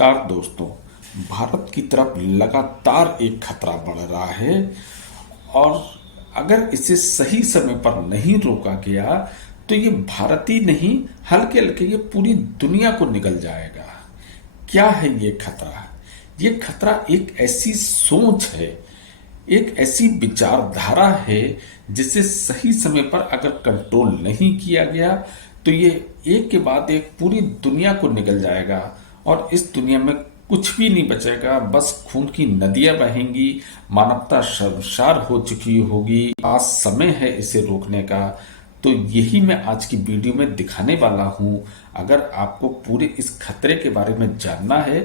नमस्कार दोस्तों। भारत की तरफ लगातार एक खतरा बढ़ रहा है और अगर इसे सही समय पर नहीं रोका गया तो ये भारत ही नहीं, हल्के हल्के ये पूरी दुनिया को निगल जाएगा। क्या है ये खतरा? ये खतरा एक ऐसी सोच है, एक ऐसी विचारधारा है जिसे सही समय पर अगर कंट्रोल नहीं किया गया तो ये एक के बाद एक पूरी दुनिया को निगल जाएगा और इस दुनिया में कुछ भी नहीं बचेगा। बस खून की नदियां बहेंगी, मानवता शर्मसार हो चुकी होगी। आज समय है इसे रोकने का। तो यही मैं आज की वीडियो में दिखाने वाला हूं। अगर आपको पूरे इस खतरे के बारे में जानना है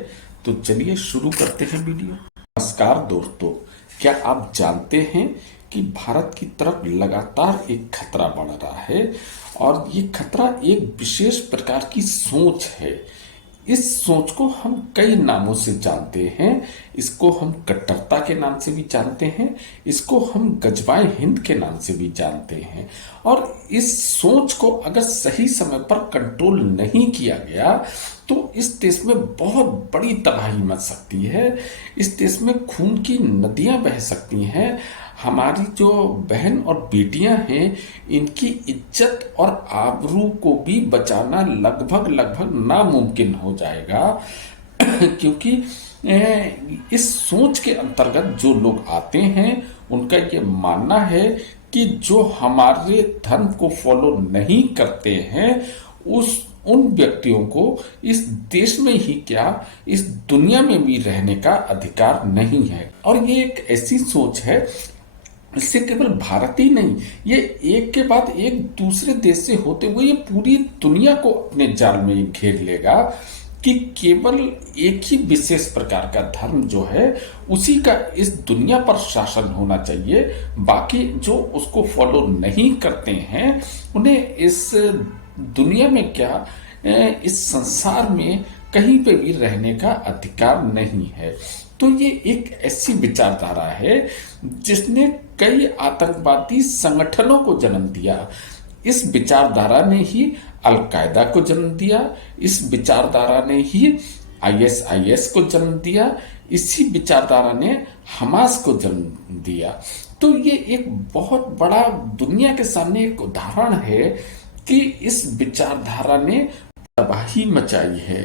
तो चलिए शुरू करते हैं वीडियो। नमस्कार दोस्तों, क्या आप जानते हैं कि भारत की तरफ लगातार एक खतरा बढ़ रहा है और ये खतरा एक विशेष प्रकार की सोच है। इस सोच को हम कई नामों से जानते हैं। इसको हम कट्टरता के नाम से भी जानते हैं, इसको हम गजवाए हिंद के नाम से भी जानते हैं। और इस सोच को अगर सही समय पर कंट्रोल नहीं किया गया तो इस देश में बहुत बड़ी तबाही मच सकती है। इस देश में खून की नदियां बह सकती हैं। हमारी जो बहन और बेटियां हैं, इनकी इज्जत और आबरू को भी बचाना लगभग नामुमकिन हो जाएगा क्योंकि इस सोच के अंतर्गत जो लोग आते हैं उनका ये मानना है कि जो हमारे धर्म को फॉलो नहीं करते हैं उन व्यक्तियों को इस देश में ही क्या, इस दुनिया में भी रहने का अधिकार नहीं है। और ये एक ऐसी सोच है, इससे केवल भारत ही नहीं, ये एक के बाद एक दूसरे देश से होते हुए ये पूरी दुनिया को अपने जाल में घेर लेगा कि केवल एक ही विशेष प्रकार का धर्म जो है उसी का इस दुनिया पर शासन होना चाहिए। बाकी जो उसको फॉलो नहीं करते हैं उन्हें इस दुनिया में क्या, इस संसार में कहीं पे भी रहने का अधिकार नहीं है। तो ये एक ऐसी विचारधारा है जिसने कई आतंकवादी संगठनों को जन्म दिया। इस विचारधारा ने ही अल-कायदा को जन्म दिया, इस विचारधारा ने ही आईएसआईएस को जन्म दिया, इसी विचारधारा ने हमास को जन्म दिया। तो ये एक बहुत बड़ा दुनिया के सामने एक उदाहरण है कि इस विचारधारा ने तबाही मचाई है।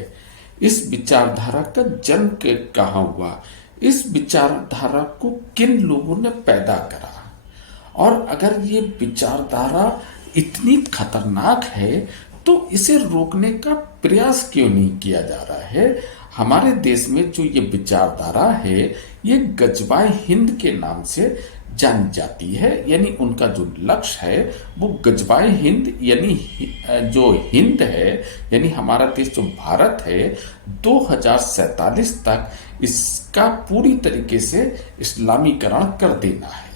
इस विचारधारा का जन्म कहाँ हुआ, इस विचारधारा को किन लोगों ने पैदा करा, और अगर ये विचारधारा इतनी खतरनाक है तो इसे रोकने का प्रयास क्यों नहीं किया जा रहा है। हमारे देश में जो ये विचारधारा है ये गजवाए हिंद के नाम से जानी जाती है। यानी उनका जो लक्ष्य है वो गजवाए हिंद, यानी जो हिंद है, यानी हमारा देश जो भारत है, 2047 तक इसका पूरी तरीके से इस्लामीकरण कर देना है।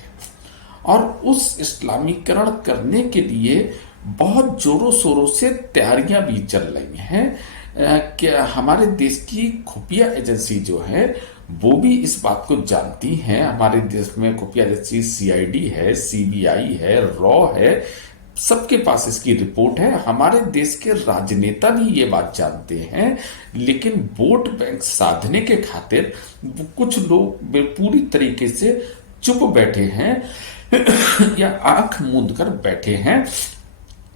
और उस इस्लामीकरण करने के लिए बहुत जोरों शोरों से तैयारियां भी चल रही हैं। क्या हमारे देश की खुफिया एजेंसी जो है वो भी इस बात को जानती हैं। हमारे देश में खुफिया एजेंसी सीआईडी है, सीबीआई है, रॉ है, सबके पास इसकी रिपोर्ट है। हमारे देश के राजनेता भी ये बात जानते हैं, लेकिन वोट बैंक साधने के खातिर कुछ लोग पूरी तरीके से चुप बैठे हैं या आंख मूंद कर बैठे हैं।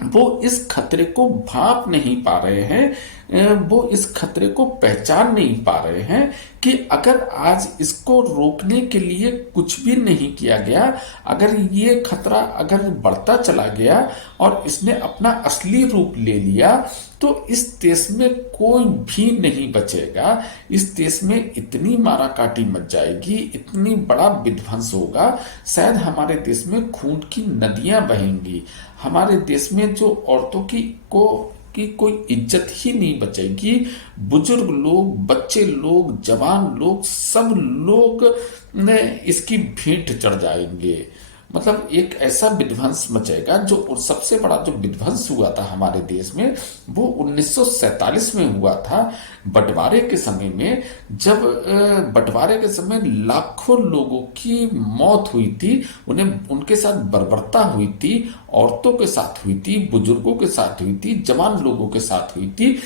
वो इस खतरे को भांप नहीं पा रहे हैं, वो इस खतरे को पहचान नहीं पा रहे हैं कि अगर आज इसको रोकने के लिए कुछ भी नहीं किया गया, अगर ये खतरा अगर बढ़ता चला गया और इसने अपना असली रूप ले लिया तो इस देश में कोई भी नहीं बचेगा। इस देश में इतनी माराकाटी मच जाएगी, इतनी बड़ा विध्वंस होगा, शायद हमारे देश में खून की नदियां बहेंगी। हमारे देश में जो औरतों की कोई इज्जत ही नहीं बचेगी। बुजुर्ग लोग, बच्चे लोग, जवान लोग, सब लोग इसकी भेंट चढ़ जाएंगे। मतलब एक ऐसा विध्वंस मचेगा। जो सबसे बड़ा जो विध्वंस हुआ था हमारे देश में वो 1947 में हुआ था, बंटवारे के समय में। जब बंटवारे के समय लाखों लोगों की मौत हुई थी, उन्हें उनके साथ बर्बरता हुई थी औरतों के साथ हुई थी, बुजुर्गों के साथ हुई थी, जवान लोगों के साथ हुई थी,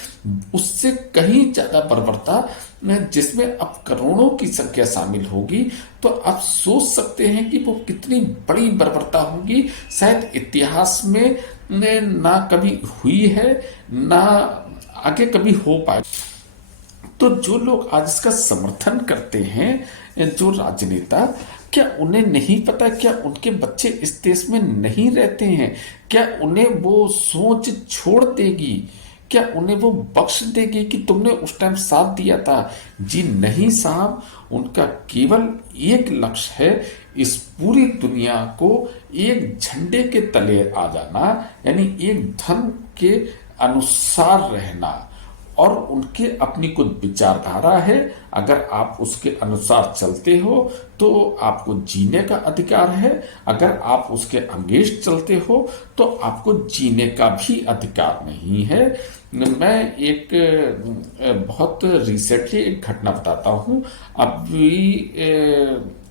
उससे कहीं ज्यादा बर्बरता जिसमें अब करोड़ों की संख्या शामिल होगी, तो आप सोच सकते हैं कि वो कितनी बड़ी बर्बरता होगी। शायद इतिहास में ना कभी हुई है, ना आगे कभी हो पाए। तो जो लोग आज इसका समर्थन करते हैं, जो राजनेता, क्या उन्हें नहीं पता, क्या उनके बच्चे इस देश में नहीं रहते हैं? क्या उन्हें वो सोच छोड़ देगी? क्या उन्हें वो बख्श देगी कि तुमने उस टाइम साथ दिया था? जी नहीं साहब, उनका केवल एक लक्ष्य है, इस पूरी दुनिया को एक झंडे के तले आ जाना, यानी एक धर्म के अनुसार रहना। और उनके अपनी कुछ विचारधारा है, अगर आप उसके अनुसार चलते हो तो आपको जीने का अधिकार है, अगर आप उसके अंगेंस्ट चलते हो तो आपको जीने का भी अधिकार नहीं है। मैं एक बहुत रिसेंटली एक घटना बताता हूँ। अभी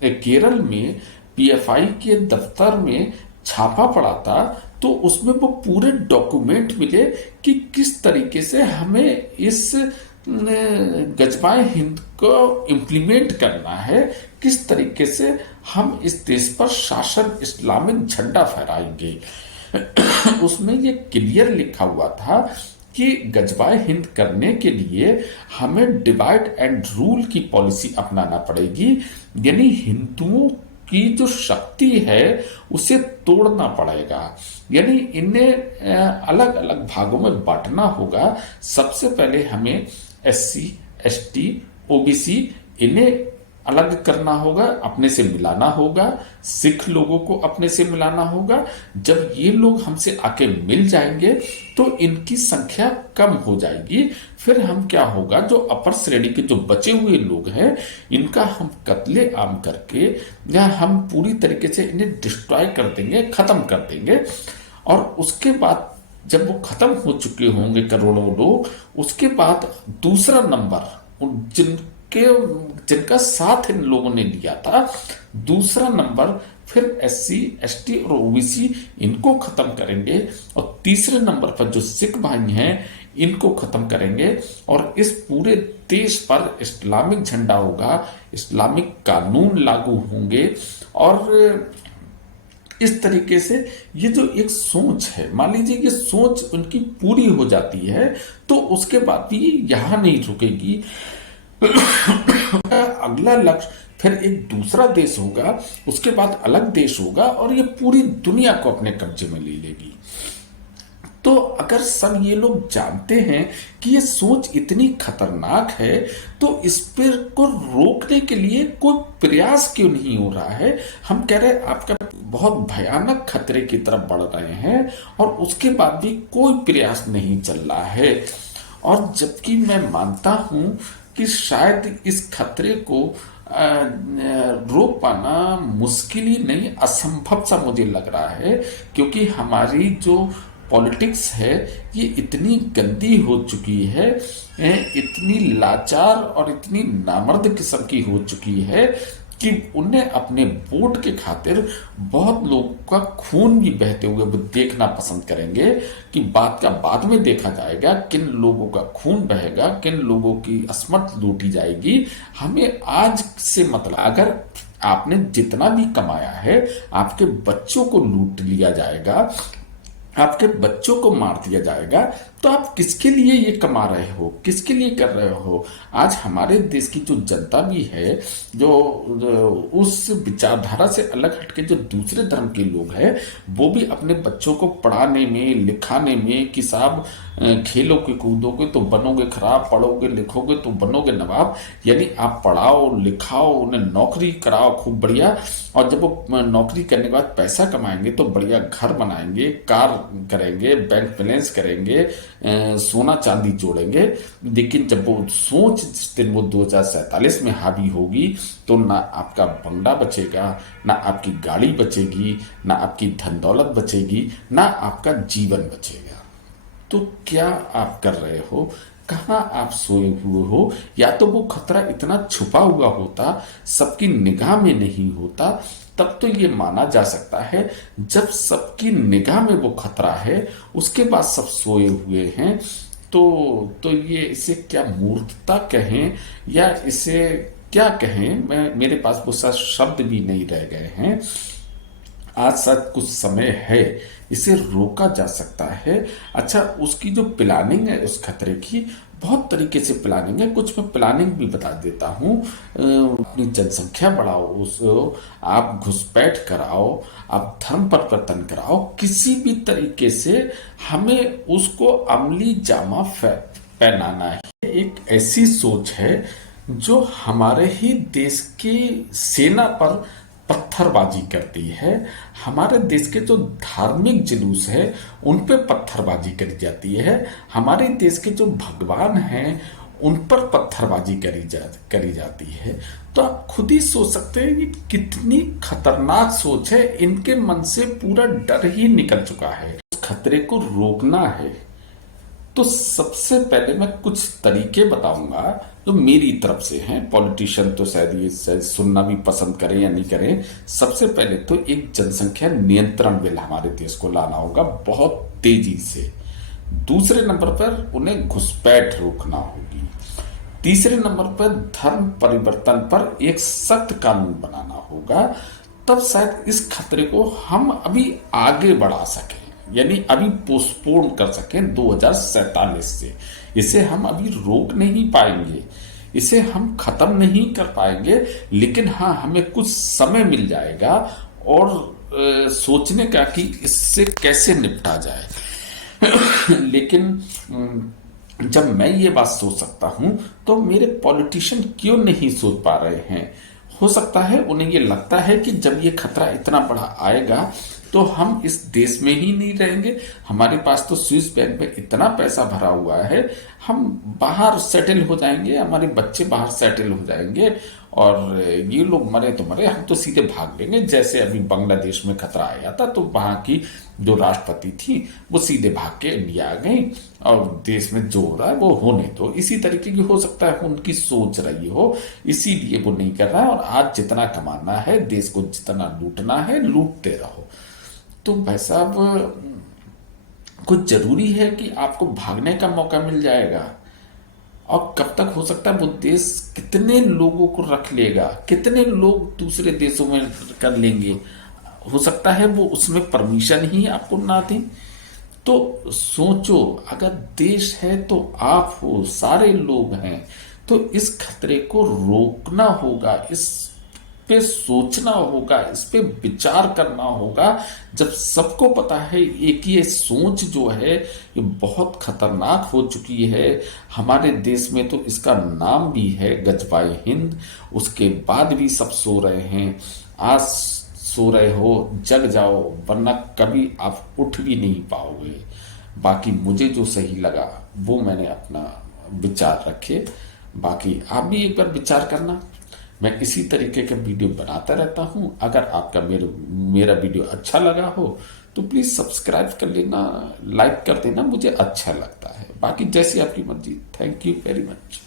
केरल में पीएफआई के दफ्तर में छापा पड़ा था, तो उसमें वो पूरे डॉक्यूमेंट मिले कि किस तरीके से हमें इस गजबाए हिंद को इम्प्लीमेंट करना है, किस तरीके से हम इस देश पर शासन इस्लामिक झंडा फहराएंगे। उसमें ये क्लियर लिखा हुआ था कि गजबाए हिंद करने के लिए हमें डिवाइड एंड रूल की पॉलिसी अपनाना पड़ेगी, यानी हिंदुओं की जो शक्ति है उसे तोड़ना पड़ेगा, यानी इन्हें अलग अलग भागों में बांटना होगा। सबसे पहले हमें एससी, एसटी, ओबीसी इन्हें अलग करना होगा, अपने से मिलाना होगा, सिख लोगों को अपने से मिलाना होगा। जब ये लोग हमसे आके मिल जाएंगे तो इनकी संख्या कम हो जाएगी। फिर हम क्या होगा, जो अपर श्रेणी के जो बचे हुए लोग हैं इनका हम कत्ले आम करके, या हम पूरी तरीके से इन्हें डिस्ट्रॉय कर देंगे, खत्म कर देंगे। और उसके बाद जब वो खत्म हो चुके होंगे करोड़ों लोग, उसके बाद दूसरा नंबर जिनका साथ इन लोगों ने लिया था, दूसरा नंबर फिर एससी, एसटी और ओबीसी इनको खत्म करेंगे, और तीसरे नंबर पर जो सिख भाई हैं इनको खत्म करेंगे। और इस पूरे देश पर इस्लामिक झंडा होगा, इस्लामिक कानून लागू होंगे। और इस तरीके से ये जो एक सोच है, मान लीजिए ये सोच उनकी पूरी हो जाती है, तो उसके बाद भी यहां नहीं रुकेगी। अगला लक्ष्य फिर एक दूसरा देश होगा, उसके बाद अलग देश होगा, और ये पूरी दुनिया को अपने कब्जे में ले लेगी। तो अगर सब ये लोग जानते हैं कि ये सोच इतनी खतरनाक है, तो इस पर को रोकने के लिए कोई प्रयास क्यों नहीं हो रहा है? हम कह रहे हैं आपका बहुत भयानक खतरे की तरफ बढ़ रहे हैं, और उसके बाद भी कोई प्रयास नहीं चल रहा है। और जबकि मैं मानता हूं कि शायद इस खतरे को रोक पाना मुश्किल ही नहीं, असंभव सा मुझे लग रहा है, क्योंकि हमारी जो पॉलिटिक्स है ये इतनी गंदी हो चुकी है, इतनी लाचार और इतनी नामर्द किस्म की हो चुकी है कि उन्हें अपने वोट के खातिर बहुत लोगों का खून भी बहते हुए वो देखना पसंद करेंगे। कि बात का बाद में देखा जाएगा किन लोगों का खून बहेगा, किन लोगों की अस्मत लूटी जाएगी। हमें आज से मतलब, अगर आपने जितना भी कमाया है आपके बच्चों को लूट लिया जाएगा, आपके बच्चों को मार दिया जाएगा, तो आप किसके लिए ये कमा रहे हो, किसके लिए कर रहे हो? आज हमारे देश की जो जनता भी है, जो उस विचारधारा से अलग हटके जो दूसरे धर्म के लोग हैं, वो भी अपने बच्चों को पढ़ाने में, लिखाने में कि साहब खेलोगे कूदोगे तो बनोगे खराब, पढ़ोगे लिखोगे तो बनोगे नवाब, यानी आप पढ़ाओ लिखाओ, उन्हें नौकरी कराओ खूब बढ़िया, और जब वो नौकरी करने के बाद पैसा कमाएंगे तो बढ़िया घर बनाएंगे, कार करेंगे, बैंक बैलेंस करेंगे, सोना चांदी जोड़ेंगे। लेकिन जब वो सोच जिस दिन वो 2047 में हावी होगी, तो ना आपका बंगला बचेगा, ना आपकी गाड़ी बचेगी, ना आपकी धन दौलत बचेगी, ना आपका जीवन बचेगा। तो क्या आप कर रहे हो? कहाँ आप सोए हुए हो? या तो वो खतरा इतना छुपा हुआ होता, सबकी निगाह में नहीं होता, तब तो ये माना जा सकता है जब सबकी निगाह में वो खतरा है, उसके बाद सब सोए हुए हैं। तो ये इसे क्या मूर्खता कहें या इसे क्या कहें, मैं मेरे पास वो सब शब्द भी नहीं रह गए हैं। आज शायद कुछ समय है, इसे रोका जा सकता है। अच्छा, उसकी जो प्लानिंग है उस खतरे की, बहुत तरीके से प्लानिंग है। कुछ मैं प्लानिंग भी बता देता हूँ। अपनी जनसंख्या बढ़ाओ, उसको आप घुसपैठ कराओ, आप धर्म परिवर्तन कराओ, किसी भी तरीके से हमें उसको अमली जामा पहनाना है। एक ऐसी सोच है जो हमारे ही देश की सेना पर पत्थरबाजी करती है। हमारे देश के जो धार्मिक जुलूस है उन पे पत्थरबाजी करी जाती है। हमारे देश के जो भगवान हैं उन पर पत्थरबाजी करी जाती है। तो आप खुद ही सोच सकते हैं कि कितनी खतरनाक सोच है। इनके मन से पूरा डर ही निकल चुका है। उस खतरे को रोकना है तो सबसे पहले मैं कुछ तरीके बताऊंगा जो मेरी तरफ से हैं। पॉलिटिशियन तो शायद सुनना भी पसंद करें या नहीं करें। सबसे पहले तो एक जनसंख्या नियंत्रण बिल हमारे देश को लाना होगा बहुत तेजी से। दूसरे नंबर पर उन्हें घुसपैठ रोकना होगी। तीसरे नंबर पर धर्म परिवर्तन पर एक सख्त कानून बनाना होगा। तब शायद इस खतरे को हम अभी आगे बढ़ा सकें, यानी अभी पोस्टपोन कर सकें 2047 से। इसे हम अभी रोक नहीं पाएंगे, इसे हम खत्म नहीं कर पाएंगे, लेकिन हाँ, हमें कुछ समय मिल जाएगा और सोचने का कि इससे कैसे निपटा जाए। लेकिन जब मैं ये बात सोच सकता हूं तो मेरे पॉलिटिशियन क्यों नहीं सोच पा रहे हैं? हो सकता है उन्हें ये लगता है कि जब ये खतरा इतना बड़ा आएगा तो हम इस देश में ही नहीं रहेंगे। हमारे पास तो स्विस बैंक में इतना पैसा भरा हुआ है, हम बाहर सेटल हो जाएंगे, हमारे बच्चे बाहर सेटल हो जाएंगे और ये लोग मरे तो मरे, हम तो सीधे भाग लेंगे। जैसे अभी बांग्लादेश में खतरा आया था तो वहां की जो राष्ट्रपति थी वो सीधे भाग के इंडिया आ गई और देश में जो हो रहा है वो होने दो। इसी तरीके की हो सकता है उनकी सोच रही हो, इसीलिए वो नहीं कर रहा है। और आज जितना कमाना है, देश को जितना लूटना है, लूटते रहो। तो भाई साहब, कुछ जरूरी है कि आपको भागने का मौका मिल जाएगा और कब तक हो सकता है वो देश कितने लोगों को रख लेगा, कितने लोग दूसरे देशों में कर लेंगे। हो सकता है वो उसमें परमिशन ही आपको ना दें। तो सोचो, अगर देश है तो आप हो, सारे लोग हैं। तो इस खतरे को रोकना होगा, इस पे सोचना होगा, इस पे विचार करना होगा। जब सबको पता है एक ये सोच जो है ये बहुत खतरनाक हो चुकी है। हमारे देश में तो इसका नाम भी है गजवाए हिंद। उसके बाद भी सब सो रहे हैं। आज सो रहे हो, जग जाओ, वरना कभी आप उठ भी नहीं पाओगे। बाकी मुझे जो सही लगा वो मैंने अपना विचार रखे। बाकी आप भी एक बार विचार करना। मैं इसी तरीके के वीडियो बनाता रहता हूँ। अगर आपका मेरा वीडियो अच्छा लगा हो तो प्लीज़ सब्सक्राइब कर लेना, लाइक कर देना, मुझे अच्छा लगता है। बाकी जैसी आपकी मर्जी। Thank you very much.